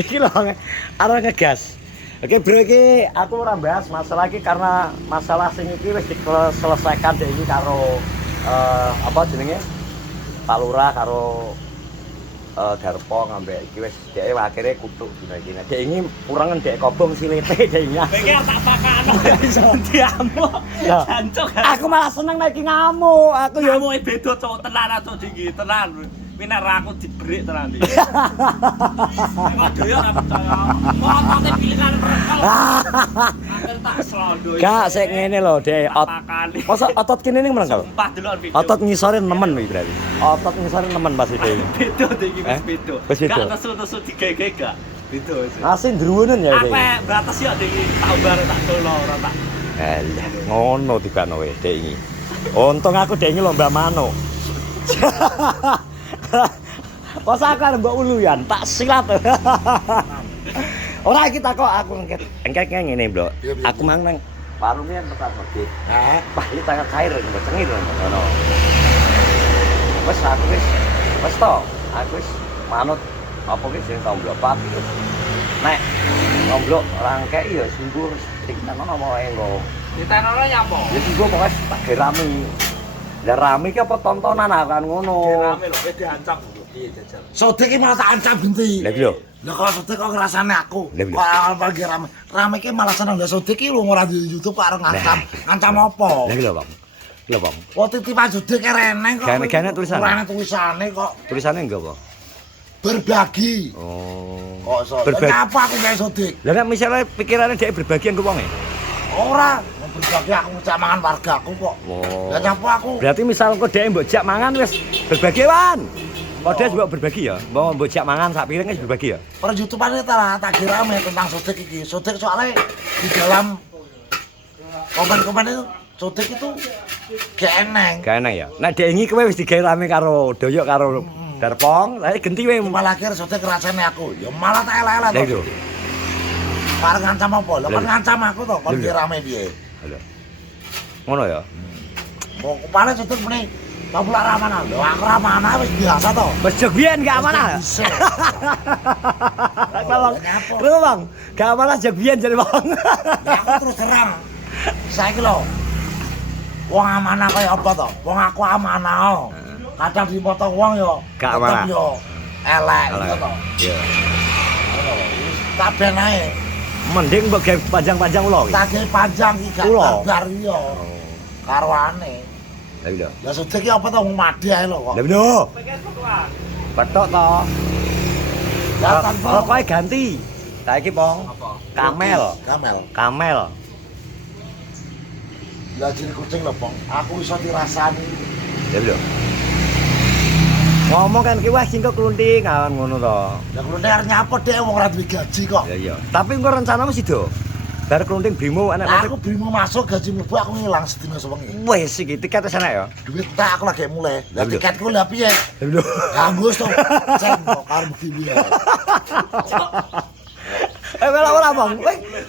Iki lho arep ngegas. Oke bro, iki aku ora bahas masalah iki karena masalah sing iki wis diselesaikan dek iki karo apa jenenge? Pak Lurah karo Darpo ngambek iki wis dhek akhire kutuk dina iki. Dek iki kurang ndek kobong silete dek iki. Iki tak pakano iso diamuk. Ya. Jancuk. Aku malah seneng nek iki ngamuk. Aku yo Ngamuk beda cowok tenan atau tinggi tenan. Minek ra aku dibrik tenan iki. Waduh ya ora percaya. Motote pilihan rekal. Akhir tak slondo. Gak sik ngene lho, Dek. Masa otot kene ning meneng kok? Sumpah delok video. Otot ngisore nemen iki berarti. Otot ngisore nemen pas iki. Beda iki wis beda. Wis beda. Gak nesu-nesu digawe gak. Beda wis. Asin druwunen ya iki. Apa batas ya iki tak bare tak dono ora tak. Alah, ngono tibane kowe Dek iki. Untung aku Dek iki lomba manuk. Kok sakar mbok uluyan, tak silat. Ora kita kok aku engkek ngene, Mbok. Aku mang nang warunge pertama gede. Heeh, bali tak kair mbok cengir ngono. Wes aku wis to, aku wis manut apa ki sing tomblok pati. Nek tomblok rangkek ya sungguh dikitano apa wae engko. Ditenono nyapa? Ya sungguh pokoke tak gerami. Lah rame ki apa tontonan kan ngono. Rame lho, wis diancam lho. Piye jajal? Sodik iki malah tak ancam Binti. Lah iki lho. Lah kok sodik kok ngrasane aku. Lah, Kok apalagi rame. Rame iki malah seneng. Lah sodik iki lu ora di YouTube kok arep ngancam. Ngancam apa? Lah iki lho, Bang. Lho, Bang. Kok titipan sodik reneng kok. Gane-gane tulisan. Rene tulisane kok Tulisannya enggak, Pak? berbagi. Oh. Kok so. Berbagi. Kenapa aku gawe sodik? Lah nek misalnya pikirannya dhek berbagi ke wonge. Ora, berbagi aku ngecak mangan wargaku kok. Oh. Lah nyapa aku? Berarti misal kok dhek mbok jak mangan wis berbagi wan. Kok dhek juga berbagi ya? Mbok jak mangan sak piring wis berbagi ya? Per YouTube-ane tak rame tentang sodik iki. Sodik soalnya di dalam komen-komen itu sodik itu gak eneng. Gak enak ya. Nek dhek iki kowe wis digawe rame karo Doyok karo Darpong, lah genti kowe Malah akhir sodik rasane aku. Ya malah tak elek-elek Lah to. iku. Pareng ngancam apa? Lah kan Lha. ngancam aku to, kon Lha. ki rame piye? Lho. Ngono ya. Mau kepala sodik meneh. Tak pula ramana. Lho aku ramana wis biasa to. Wis jek biyen gak amanah. Bisa. Bang. Lho Bang, gak amanah jek biyen jare Bang. Ya aku terus terang. Saiki lho. Wong amanah kaya apa to? Wong aku amanah. Kadang dipotong wong yo. Gak tetep amanah. Yo elek gitu to. Iya. Ngono. Wis kabeh ae. Mending mbok gawe panjang-panjang ulo iki. Tak gawe panjang iki gak Ulo. barbar yo. Karwane. Lah iya. Lah sodik iki apa to wong mati ae lho kok. Lah lho. Petok to. Ya tanpa Pokoke ganti. Saiki Pong. Kamel. Kamel. Kamel. Lah jine kucing lho, Bang. Aku iso dirasani. Ya lho. Ngomong kan ki wah sing kok klunting kan ngono to. Lah kulo nek arep nyapa dhek wong ora duwe gaji kok. Ya iya. Tapi engko rencanamu sido. Bar klunting brimo anak Lah aku brimo masuk gaji mlebu aku ngilang sedina sewengi. wis iki tiket wis enak ya. Duit tak aku lagi mulai. Lah Lah, lho. tiketku lah piye? Lah lho. Ganggu to. Cek kok karo bukti piye. Ora Bang.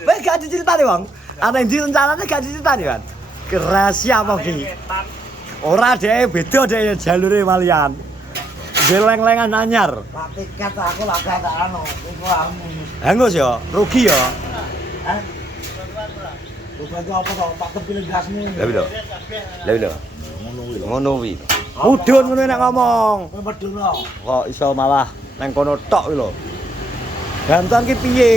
Wis gak diceritani Bang. Ana ndi rencanane gak diceritani kan. Rahasia apa ki? Ora dhek beda dhek jalure malian. Geleng-lengan anyar. Lah tiket aku lah gak anu, iku anu. Hangus ya, rugi ya. Hah? Bukan apa to, tak tepil gasmu. Lah lho. Lah lho. Ngono kuwi lho. Ngono kuwi. Mudun ngono nek ngomong. Kowe medono. Kok iso malah nang kono tok kuwi lho. Gantuan ki piye?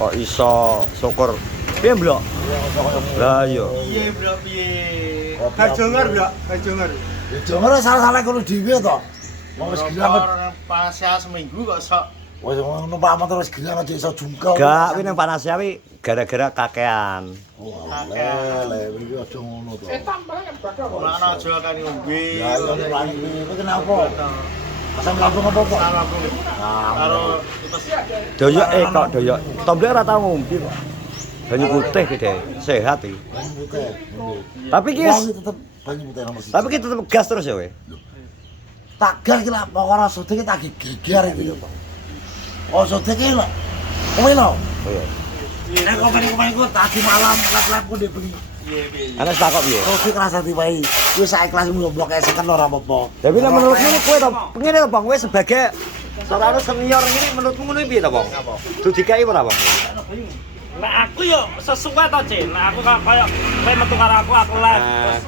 Kok iso syukur. Piye, Blok? Lah iya. Piye, Bro, piye? Kajongar, Bro, kajongar. Ya jangan salah-salah kono dhewe to. Wong wis gila Pasya seminggu kok sok. wis numpak motor wis gila aja iso jungkel. Gak kuwi nang Panasya kuwi gara-gara kakean. Lele, iki aja ngono to. Ora ana aja kan ngombe. Ya yo mulane iki kenapa? Asam lambung apa kok? Salah aku. Karo utus Doyok kok doyok. Tomble ora tau ngombe kok. Banyu putih gede, sehat iki. Banyu putih. Tapi ki Wong iki tetep banyu putih nomor 1. tapi ki tetep gas terus ya we. Tak gal iki lak ora sodik tak geger iki. Oh sodik iki lho. Kowe lho. Oh iya. Nek komen-komen ku tadi malam lap-lapku ndek bengi. piye. Ana takok piye? Sodik rasa diwai. Kuwi sak ikhlas mblok kayak second ora apa-apa. Tapi nek menurutmu ini kowe to, ngene to Bang, kowe sebagai seorang senior ini menurutmu ngono piye to Bang? Dudu dikai ora Bang? Nek aku yo sesuai to, Cin. Nek aku koyo kowe metu karo aku live. Terus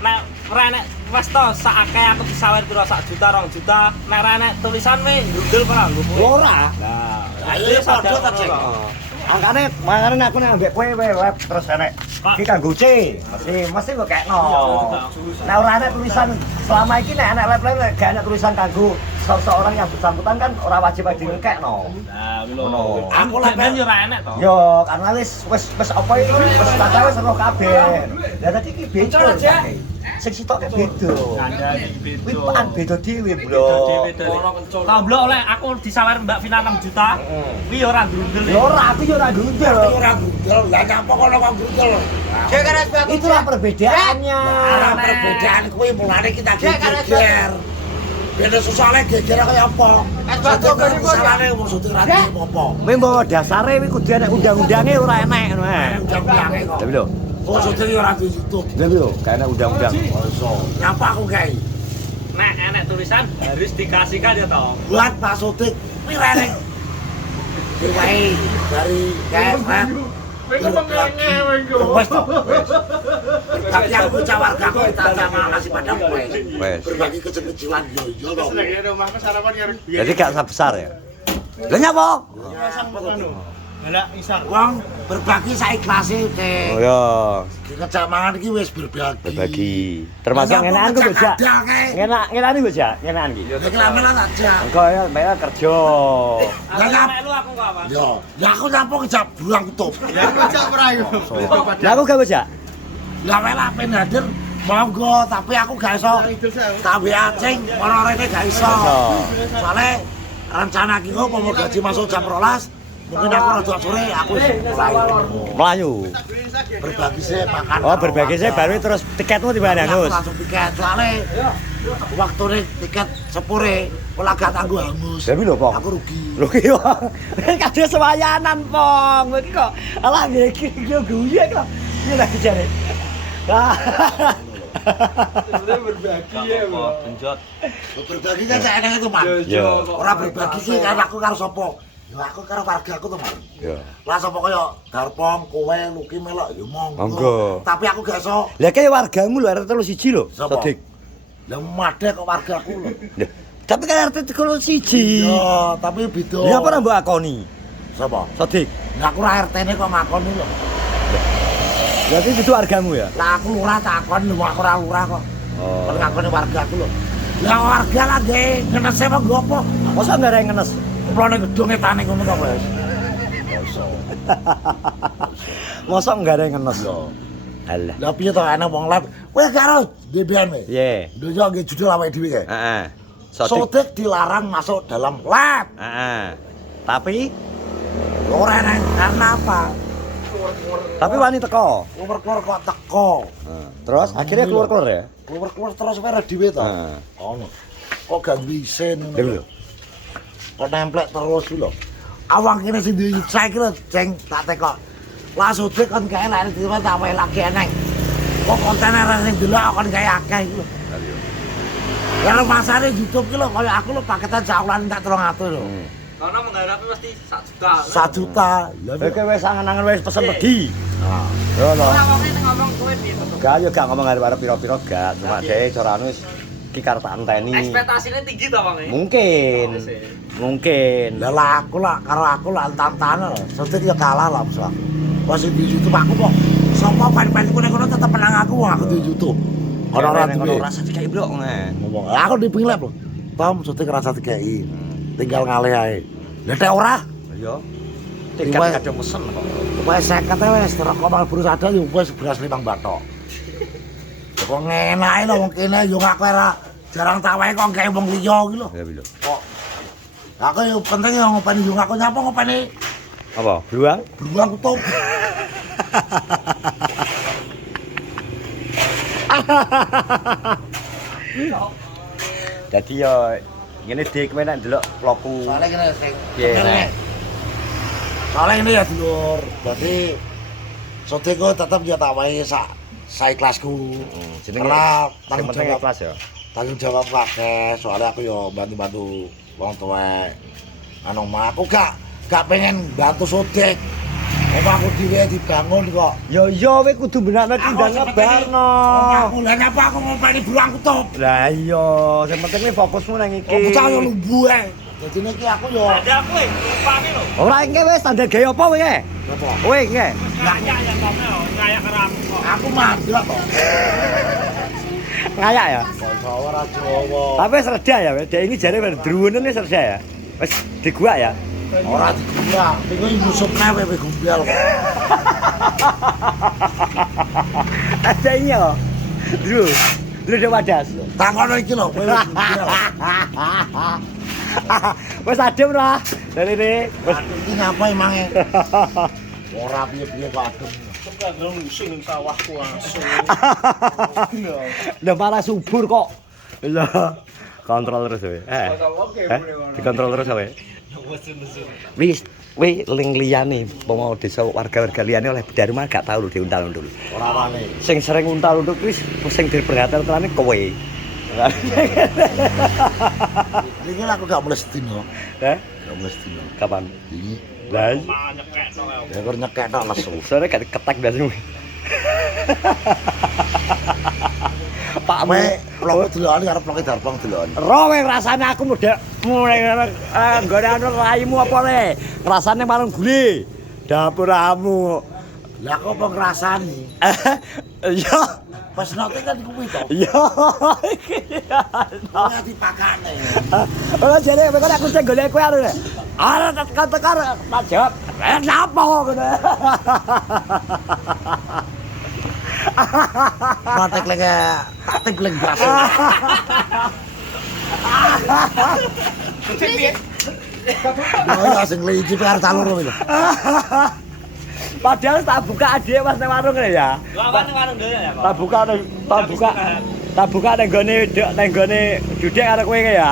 nek ora nek wes to sakake aku disawer piro sak juta 2 juta. Nek ora nek tulisan we ndundul ora nggo kowe. Ora. Nah, Ayo padha to, Cek. Makane aku nek ambek kowe web terus enek iki kanggo C. Mesti kok kekno. Nek ora ana tulisan selama iki nek enek web gak ana tulisan kanggo seseorang yang bersangkutan kan ora wajib ngekekno. Nah, lho. Ngono. Aku lek ben yo ora enek to. Yo, karena wis apa iki wis kata wis roh kabeh. Lah tadi iki beda. Sing sitoke beda. Kandhane Kuwi beda. pan beda dhewe, Bro. Kamblok oleh aku disawer Mbak Vina 6 juta. Kuwi yo ora ndundul. Yo ora aku yo ora gundul. Ora gundul, lah nyapa kono kok gundul. Itulah perbedaannya. Ora perbedaan kuwi mulane kita geger. Beda sosialnya geger kaya apa? Salahnya wong sodik ra apa. Kowe mbok dasare kuwi kudu ana undang-undange ora enek ngono ae. Undang-undange kok. Tapi lho, Wong sodik ora di YouTube. tapi lho, gak ana undang-undang. Iso. Nyapa aku kae. Nek enek tulisan harus dikasihkan ya toh. Buat Pak Sodik kuwi rene. Diwai dari KFM. Wes toh. Tapi aku cawar aku tak kasih pada kowe. Wes. Berbagi kecil-kecilan yo toh. Jadi gak besar ya. Lah nyapa? Wong berbagi saikhlase Oh teh. ya, Di kecamangan iki wis berbagi. berbagi. Termasuk ngenakan ku Bos. Ngenakan ku Bos, ngenakan iki. Ya kelamenan aja. Engko ya bayar kerja. Lah nyapa? Melu aku kok apa? Yo, ya aku nyapa kejap buang kutub. Lah aku gak Bos. Lah wela ben hadir monggo, tapi aku gak iso. Tak WA cing, ora rene gak iso. Soale rencana iki kok mau gaji masuk jam 12. Mungkin aku rada sore aku wis mulai Melayu. berbagi sih makan. Oh, berbagi sih baru terus tiketmu di mana, Aku Nus? langsung tiket soalnya waktu tiket sepure ora gak tangguh hangus. Tapi lho, Pong. Aku rugi. Lho ki yo. Kadhe sewayanan, Pong. Iki kok alah iki yo guyu kok. Iki lagi jare. Berbagi ya, genjot. Berbagi kan saya enak itu, Man. Iya. Ora berbagi sih karena aku karo sapa? Ya aku karo warga aku to, Man. Iya. Lah sapa kaya Darpong, kowe, Luki melok ya monggo. Monggo. Tapi aku gak iso. Lah kaya wargamu lho RT 1 lho, Sapa? Sodik. Lah madhe kok warga aku lho. Lho, tapi kan RT 1. Ya, tapi beda. Ya apa ora mbok akoni? Sapa? Sodik. Lah aku ra RT-ne kok ngakoni lho. Berarti itu wargamu ya? Lah aku lurah takon lho, aku ora lurah kok. Oh. Kon ngakoni warga aku lho. Lah warga lagi ngenes apa nggo apa? Masa enggak ada yang ngenes? Kuplone gedung etane ngono to, Mas. Masa enggak ada yang ngenes? Alah. Lah piye to ana wong lab? Kowe karo DBN we. Iya. Ndoyo nggih judul awake dhewe kae. Heeh. Sodik dilarang masuk dalam lab. Heeh. Tapi Ora nang karena apa? wani teko. Keluar-keluar kok teko. Terus akhirnya keluar ya? Keluar-keluar terus wae dhewe to. Heeh. Ono. Kok gak isin ngono. Lho lho. Kok nemplek terus lho. Awang kene sing duwe saiki lho, Ceng, tak teko. Lah Sodik kon gawe lek dhewe tak wae lagi eneng. Kok kontener sing delok kon gawe akeh iki lho. Kalau masane YouTube ki lho kaya aku lho paketan saulan tak 300 lho. Karena menghadapi pasti 1 juta. 1 juta. Lah Oke wis angen-angen wis pesen wedi. Nah, Yo lho. Ora wong ngomong kowe piye to? Gak yo gak ngomong arep piro-piro gak, cuma dhek carane wis iki karep tak enteni. Ekspektasine tinggi to, Bang? Mungkin. Mungkin. lah aku lah karo aku lah antang-tangan lho. Sodik ya kalah lah musuh aku. Wes di YouTube aku kok sapa fan-fan kono tetep menang aku wong aku di YouTube. Ora-ora duwe. rasa dikai blok nge. Ngomong, aku dipilih lho. Tom Sodik rasa dikei. Tinggal ngalih ae. Lah tek ora? Yo. Iwak. Tiket kadang mesen kok. Wes 50 wis terus kok malah burus ada yo wis beras 5 batok. Kok ngenake lho wong kene yo aku ora jarang tak wae kok gawe wong liya iki lho. Ya lho. Kok aku yo penting yo ngopeni yo aku nyapa ngopeni Apa? Beruang? beruang kutub. Jadi yo ngene dik kowe nek ndelok vlogku. Soalnya kene sing Piye, Nek? soalnya ini ya dulur. Jadi Sodik kok tetep ya tak wae sak saikhlasku. Jenenge Karena tanggung jawab kelas ya. Tanggung jawab kakek, soalnya aku yo bantu-bantu wong tuwek. Anu mah aku gak pengen bantu sotek. Omah aku dhewe dibangun kok. Yo yo kowe kudu benakno tindang ngebarno. Aku lah nyapa aku ngopeni burung kutub. Lah iya, sing penting kuwi fokusmu nang iki. Oh, bocah yo lumbu ae. Dadi iki aku yo Ada aku lupane lho. Ora engke wis standar gaya apa kowe? apa? Kowe engke. Ngayak ya kome lho, ngayak karo aku kok. Aku mandek kok. Ngayak ya. Basa ora Jawa. Tapi wis reda ya, Dek ini jare druwenen wis reda ya. Wis diguak ya. Ora digula, iku nyusupne wewe gumbel kok. Ada ini ya. Dulu. Dulu do wadas. Tangono iki lho wewe gumbel. Wis adem lah. Dari ini wis Iki ngapa emange? Ora piye-piye kok adem. Enggak ngusing ning sawahku langsung. udah malah subur kok. Lah, kontrol terus kowe. Dikontrol terus kowe. Wis, ling liyane pomo desa warga-warga liyane oleh bedari mah gak tau lho diuntal-untul. Ora wani. Sing sering untal-untul wis sing diperhatikan kowe. Iki aku gak mulai sedino. Gak mulai sedino. Kapan? Iki Lah, Mah nyekekno lho. ya kok nyekek tok lesu. sore gak diketek biasanya. Pak Kowe plok delokane karo ploke darpong delokane. Rowe rasane aku mulai nggone anu raimu apa le? Rasane marung gule. Dapur amu. Lah kok apa ngrasani? Iya. Pas note kan kuwi to. Iya. Ora dipakane. Ora jare kok aku sing golek kowe anu. Ara tekan-tekan tak jawab. Napa ngono. Matek lege aktif lek baso. Oh ya sing liji karo talur lho. Padahal tak buka adike pas nang warung ya. Warung dhewe ya kok. Tak buka nang gone judek karo kowe ya.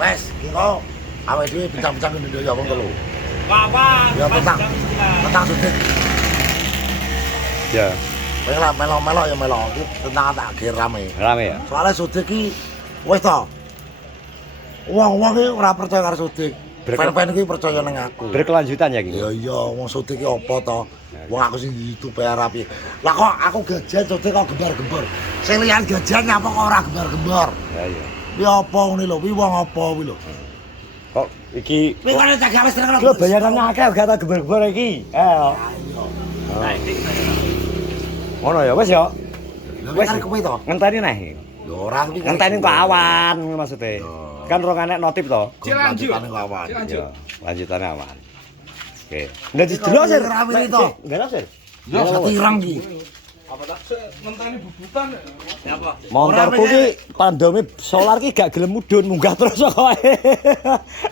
Wes, iki kok awake dhewe bincang-bincang ngene ya wong telu. Wah, Ya petang. Petang sudik. Ya, Kowe lah melo-melo ya melo. Iki tentang tak ge rame. rame ya. Soale sudik iki wis to. Wong-wong iki ora percaya karo sudik. Pen-pen iki percaya ning aku. Berkelanjutan ya iki. Ya iya, wong sudik iki apa to? Wong aku sing YouTube ora piye. Lah kok aku gajian sudik kok gembar-gembar. Sing liyan gajian nyapa kok ora gembar-gembar. Ya iya. Kuwi apa ngene lho, kuwi wong apa kuwi lho. Kok iki Kuwi kok tak gawe terus. lho bayarannya akeh gak tak geber-geber iki. Ayo. Nah, iki. Ngono ya wis ya. Lah wis kuwi to. Ngenteni neh. Ya ora kuwi. Ngenteni kok awan maksudnya. Kan rong anek notif to. Lanjutane kok awan. Ya, lanjutannya aman. Oke. Nggak didelok sir. Rame iki to. Nggak sir. Ya satirang iki. Apa tak ngenteni bubutan ya apa? Motorku ki pandome solar ki gak gelem mudhun munggah terus kok.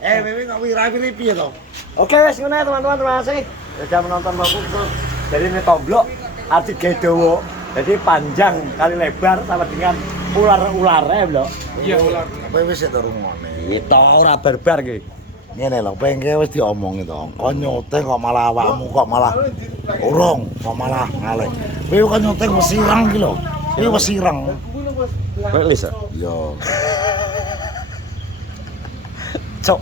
Wewe kok wira-wiri piye to? Oke wes ngono ya teman-teman, terima kasih sudah menonton vlogku terus. Jadi ini tomblok arti gedowo. Jadi panjang kali lebar sama dengan ular-ularnya blok. Iya ular. Kowe wis to rungone. Itu ora barbar ki. Ngene lho, pengke wis diomongi to. Kok nyoteng kok malah awakmu kok malah urung, kok malah ngalih. Kowe kok nyoteng wis ireng iki lho. Kowe wis ireng. Kowe lis ya? Yo. Cok.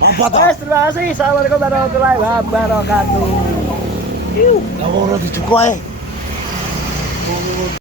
Apa to? Wes terima kasih. Assalamualaikum warahmatullahi wabarakatuh. Lah ora dicukup ae.